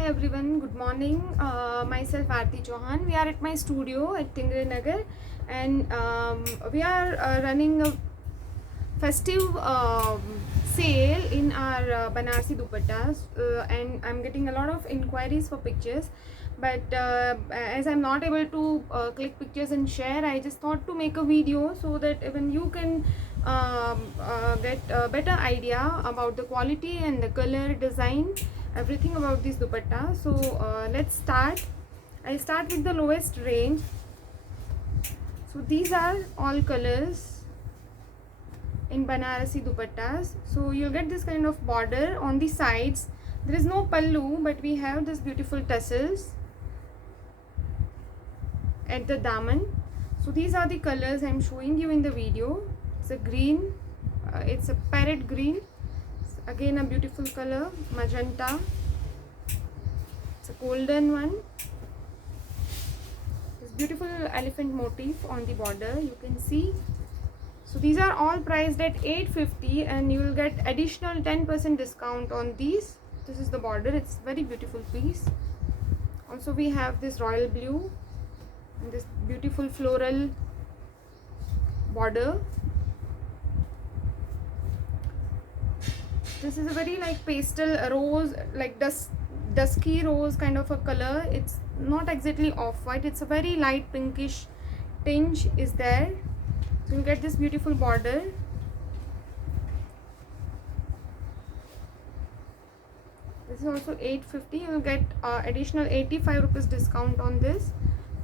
Hi everyone, good morning. Myself Aarti Chauhan. We are at my studio at Tingre Nagar, and we are running a festive sale in our Banarsi dupattas, and I'm getting a lot of inquiries for pictures. But as I'm not able to click pictures and share, I just thought to make a video so that even you can get a better idea about the quality and the color, design, everything about this dupatta. So let's start. I'll start with the lowest range. So these are all colors in Banarasi dupattas. So you'll get this kind of border on the sides. There is no pallu, but we have this beautiful tassels at the daman. So these are the colors I'm showing you in the video. It's a green, it's a parrot green, it's again a beautiful color, magenta, it's a golden one, this beautiful elephant motif on the border, you can see. So these are all priced at 850 and you will get additional 10% discount on these. This is the border, it's very beautiful piece. Also we have this royal blue and this beautiful floral border. This is a very like pastel rose, like dusky rose kind of a color. It's not exactly off-white, it's a very light pinkish tinge is there. So you get this beautiful border. This is also 850. You will get additional 85 rupees discount on this,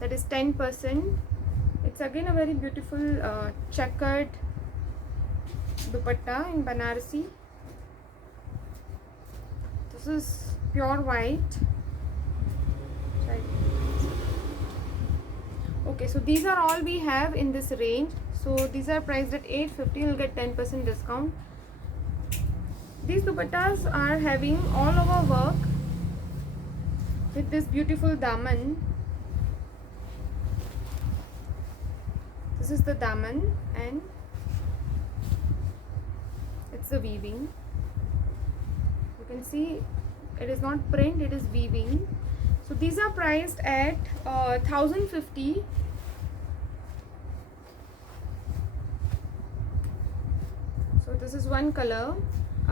that is 10%. It's again a very beautiful checkered dupatta in Banarasi. This is pure white. Okay, so these are all we have in this range. So these are priced at 850. You'll get 10% discount. These dupattas are having all over work with this beautiful daman. This is the daman and it's the weaving. You can see it is not print, it is weaving. So these are priced at 1050. So this is one color.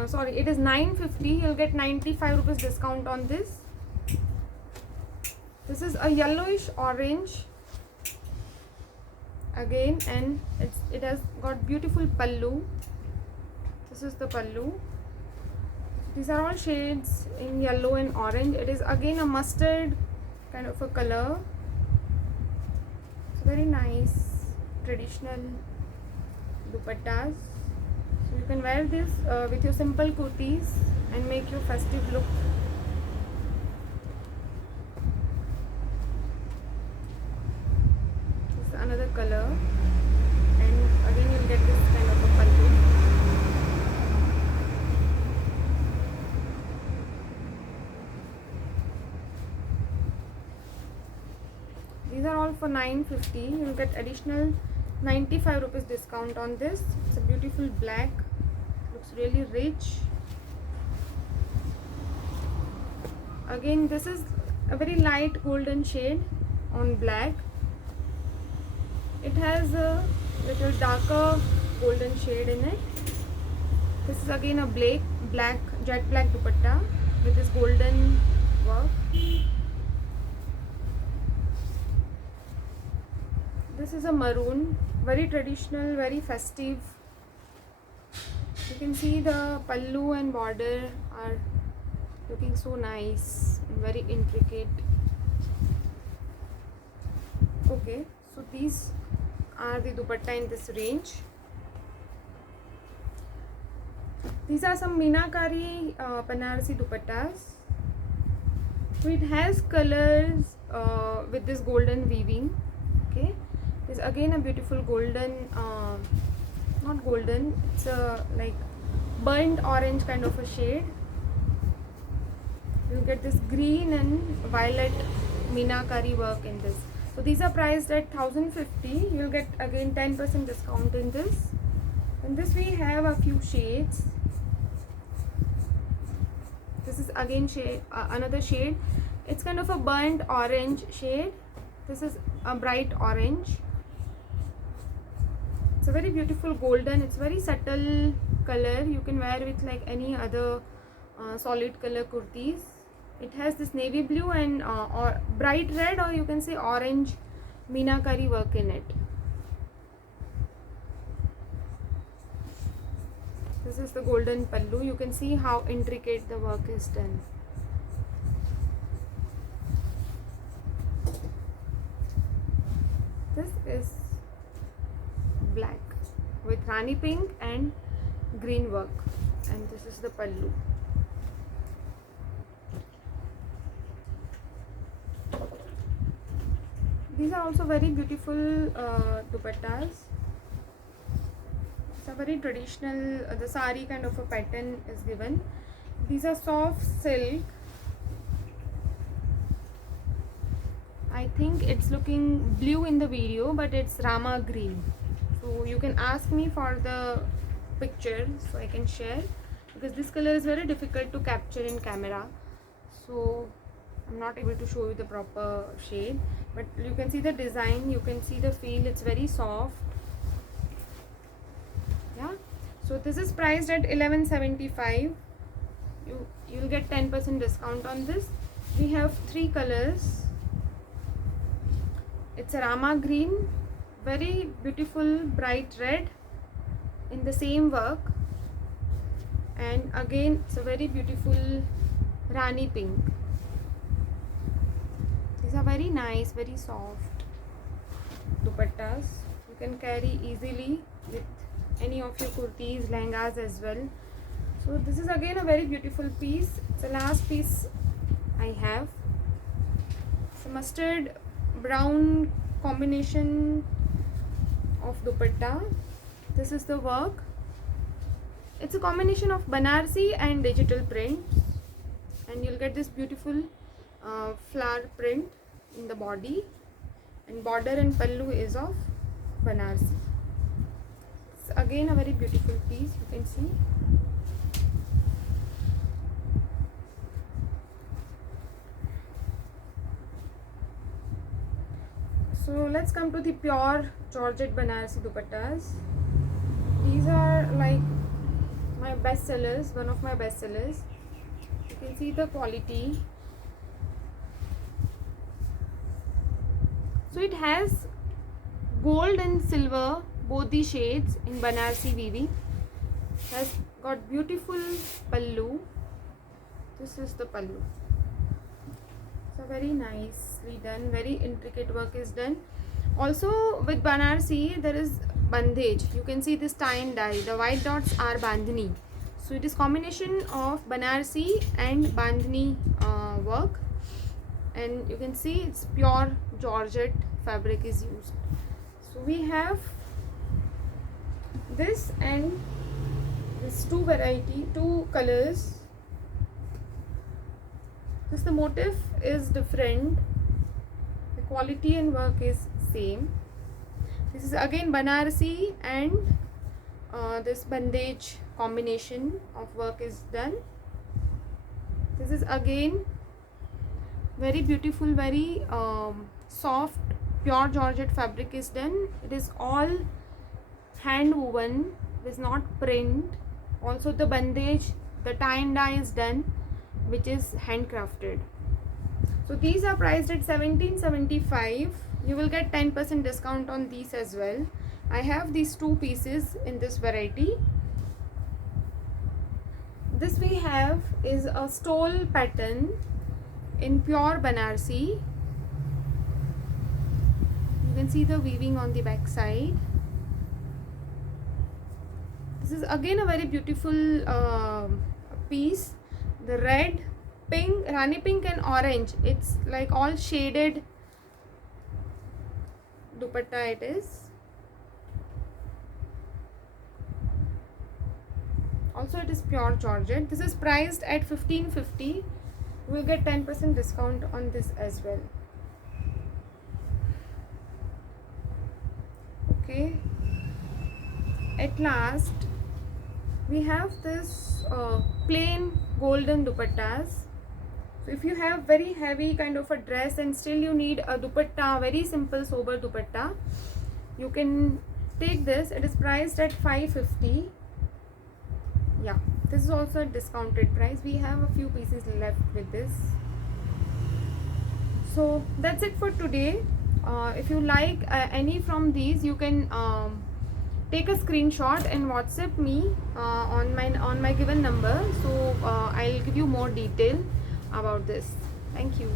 Sorry, it is 950. You'll get 95 rupees discount on this. This is a yellowish orange again, and it has got beautiful pallu. This is the pallu. These are all shades in yellow and orange. It is again a mustard kind of a color. It's very nice traditional dupattas. So you can wear this with your simple kurtis and make your festive look. This is another color, and again you'll get this kind of a pallu. These are all for 950. You will get additional 95 rupees discount on this. It's a beautiful black, looks really rich. Again, this is a very light golden shade on black. It has a little darker golden shade in it. This is again a black jet black dupatta with this golden work. This is a maroon, very traditional, very festive. You can see the pallu and border are looking so nice and very intricate. Okay, so these are the dupatta in this range. These are some Meenakari Banarasi dupattas. So it has colors with this golden weaving. Okay. Is again a beautiful golden, not golden, it's a like burnt orange kind of a shade. You get this green and violet Meenakari work in this. So these are priced at 1050. You'll get again 10% discount in this. In this we have a few shades. This is again shade, another shade. It's kind of a burnt orange shade. This is a bright orange. It's a very beautiful golden. It's very subtle color. You can wear with like any other solid color kurtis. It has this navy blue and or bright red, or you can say orange meenakari work in it. This is the golden pallu. You can see how intricate the work is done. This is black with rani pink and green work, and this is the pallu. These are also very beautiful dupattas. It's a very traditional, the sari kind of a pattern is given. These are soft silk. I think it's looking blue in the video, but it's Rama green. So you can ask me for the picture so I can share, because this color is very difficult to capture in camera. So I'm not able to show you the proper shade, but you can see the design, you can see the feel. It's very soft. Yeah, so this is priced at 1175. You'll get 10% discount on this. We have 3 colors. It's a Rama green, very beautiful bright red in the same work, and again it's a very beautiful Rani pink. These are very nice, very soft dupattas. You can carry easily with any of your kurtis, lehengas as well. So this is again a very beautiful piece. It's the last piece I have. It's a mustard brown combination of dupatta. This is the work. It's a combination of Banarsi and digital prints, and you'll get this beautiful flower print in the body, and border and pallu is of Banarsi. It's again a very beautiful piece, you can see. So let's come to the pure Georgette Banarsi dupattas. These are like my best sellers, one of my best sellers. You can see the quality. So it has gold and silver, both the shades in Banarsi weaving. It has got beautiful pallu. This is the pallu. So very nicely done, very intricate work is done. Also with Banarsi there is bandhej. You can see this tie and dye. The white dots are bandhani. So it is combination of Banarsi and bandhani work, and you can see it's pure Georgette fabric is used. So we have this and this two colors. This, the motif is different, the quality and work is same. This is again Banarsi and this bandhej combination of work is done. This is again very beautiful, very soft pure Georgette fabric is done. It is all hand woven, it is not print. Also the bandhej, the tie and dye is done, which is handcrafted. So these are priced at 1775. You will get 10% discount on these as well. I have these 2 pieces in this variety. This we have is a stole pattern in pure Banarsi. You can see the weaving on the back side. This is again a very beautiful piece. The red, pink, Rani pink and orange, it's like all shaded dupatta it is. Also it is pure Georgette. This is priced at 1550. You will get 10% discount on this as well. Okay, at last we have this plain golden dupattas. So if you have very heavy kind of a dress and still you need a dupatta, very simple sober dupatta, you can take this. It is priced at 550. Yeah, this is also a discounted price. We have a few pieces left with this. So that's it for today. If you like any from these, you can take a screenshot and WhatsApp me on my given number. So I'll give you more detail about this. Thank you.